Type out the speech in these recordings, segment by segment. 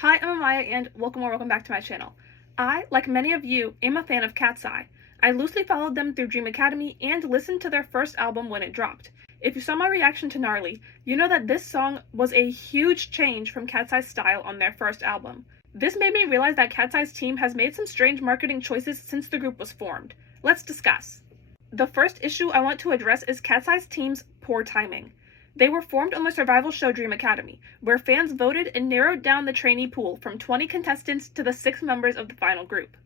Hi, I'm Amaya and welcome back to my channel. I, like many of you, am a fan of Katseye. I loosely followed them through Dream Academy and listened to their first album when it dropped. If you saw my reaction to Gnarly, you know that this song was a huge change from Katseye's style on their first album. This made me realize that Katseye's team has made some strange marketing choices since the group was formed. Let's discuss. The first issue I want to address is Katseye's team's poor timing. They were formed on the survival show Dream Academy, where fans voted and narrowed down the trainee pool from 20 contestants to the 6 members of the final group.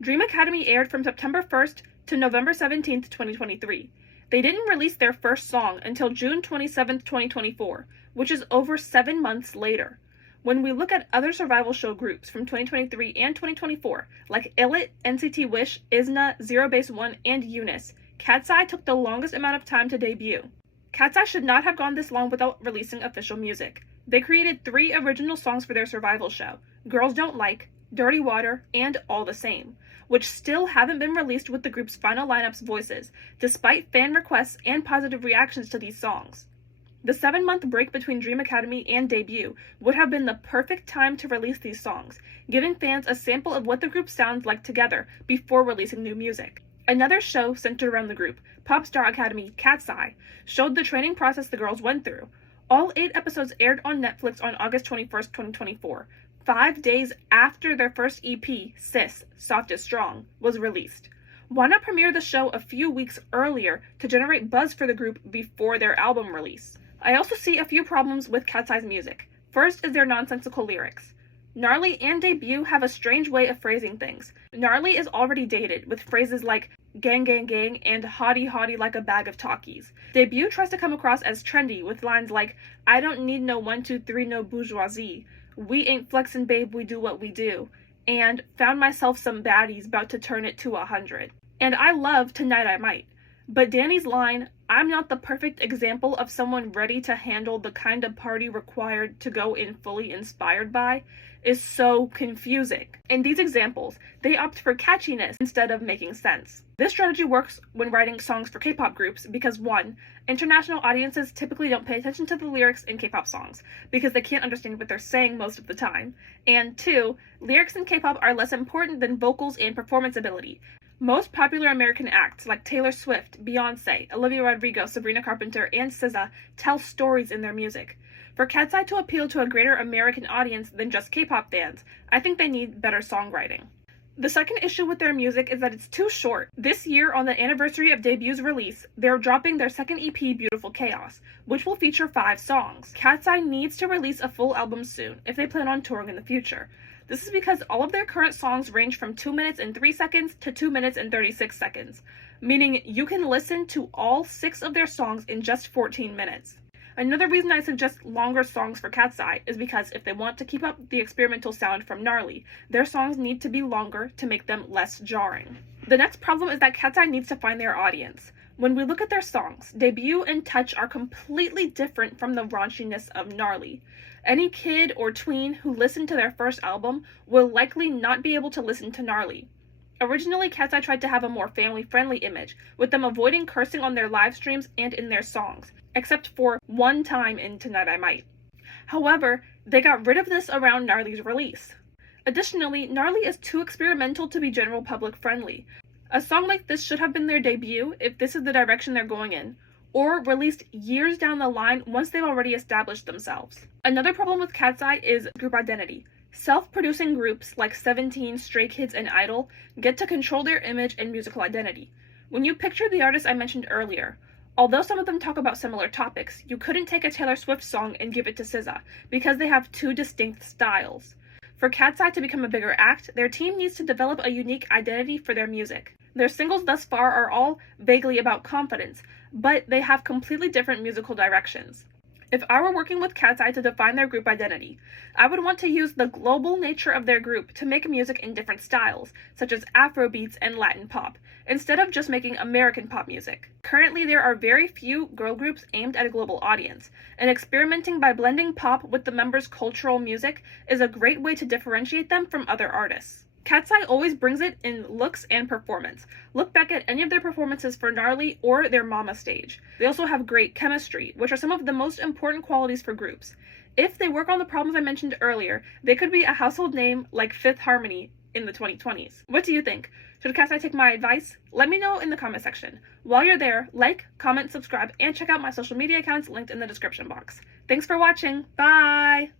Dream Academy aired from September 1st to November 17th, 2023. They didn't release their first song until June 27th, 2024, which is over 7 months later. When we look at other survival show groups from 2023 and 2024, like Illit, NCT Wish, IZNA, Zero Base One, and Eunice, Katseye took the longest amount of time to debut. Katseye should not have gone this long without releasing official music. They created 3 original songs for their survival show, Girls Don't Like, Dirty Water, and All the Same, which still haven't been released with the group's final lineup's voices, despite fan requests and positive reactions to these songs. The 7-month break between Dream Academy and debut would have been the perfect time to release these songs, giving fans a sample of what the group sounds like together before releasing new music. Another show centered around the group, Pop Star Academy Katseye, showed the training process the girls went through. All 8 episodes aired on Netflix on August 21st, 2024, 5 days after their first EP, Sis, Soft is Strong, was released. Why not premiere the show a few weeks earlier to generate buzz for the group before their album release? I also see a few problems with Katseye's music. First is their nonsensical lyrics. Gnarly and Debut have a strange way of phrasing things. Gnarly is already dated, with phrases like gang gang gang and hottie hottie like a bag of talkies. Debut tries to come across as trendy, with lines like, I don't need no 1, 2, 3, no bourgeoisie. We ain't flexin' babe, we do what we do. And found myself some baddies, bout to turn it to 100. And I love Tonight I Might. But Danny's line, I'm not the perfect example of someone ready to handle the kind of party required to go in fully inspired by, is so confusing. In these examples, they opt for catchiness instead of making sense. This strategy works when writing songs for K-pop groups because 1, international audiences typically don't pay attention to the lyrics in K-pop songs because they can't understand what they're saying most of the time, and 2, lyrics in K-pop are less important than vocals and performance ability. Most popular American acts like Taylor Swift, Beyonce, Olivia Rodrigo, Sabrina Carpenter, and SZA tell stories in their music. For Katseye to appeal to a greater American audience than just K-pop fans, I think they need better songwriting. The second issue with their music is that it's too short. This year, on the anniversary of Debut's release, they're dropping their second EP, Beautiful Chaos, which will feature 5 songs. Katseye needs to release a full album soon if they plan on touring in the future. This is because all of their current songs range from 2 minutes and 3 seconds to 2 minutes and 36 seconds, meaning you can listen to all 6 of their songs in just 14 minutes. Another reason I suggest longer songs for Katseye is because if they want to keep up the experimental sound from Gnarly, their songs need to be longer to make them less jarring. The next problem is that Katseye needs to find their audience. When we look at their songs, Debut and Touch are completely different from the raunchiness of Gnarly. Any kid or tween who listened to their first album will likely not be able to listen to Gnarly. Originally, Katseye tried to have a more family-friendly image, with them avoiding cursing on their live streams and in their songs, except for one time in Tonight I Might. However, they got rid of this around Gnarly's release. Additionally, Gnarly is too experimental to be general public friendly. A song like this should have been their debut if this is the direction they're going in, or released years down the line once they've already established themselves. Another problem with Katseye is group identity. Self-producing groups like 17, Stray Kids, and Idol get to control their image and musical identity. When you picture the artists I mentioned earlier, although some of them talk about similar topics, you couldn't take a Taylor Swift song and give it to SZA because they have 2 distinct styles. For Katseye to become a bigger act, their team needs to develop a unique identity for their music. Their singles thus far are all vaguely about confidence, but they have completely different musical directions. If I were working with Katseye to define their group identity, I would want to use the global nature of their group to make music in different styles, such as Afrobeats and Latin pop, instead of just making American pop music. Currently, there are very few girl groups aimed at a global audience, and experimenting by blending pop with the members' cultural music is a great way to differentiate them from other artists. Katseye always brings it in looks and performance. Look back at any of their performances for Gnarly or their Mama stage. They also have great chemistry, which are some of the most important qualities for groups. If they work on the problems I mentioned earlier, they could be a household name like Fifth Harmony in the 2020s. What do you think? Should Katseye take my advice? Let me know in the comment section. While you're there, like, comment, subscribe, and check out my social media accounts linked in the description box. Thanks for watching. Bye!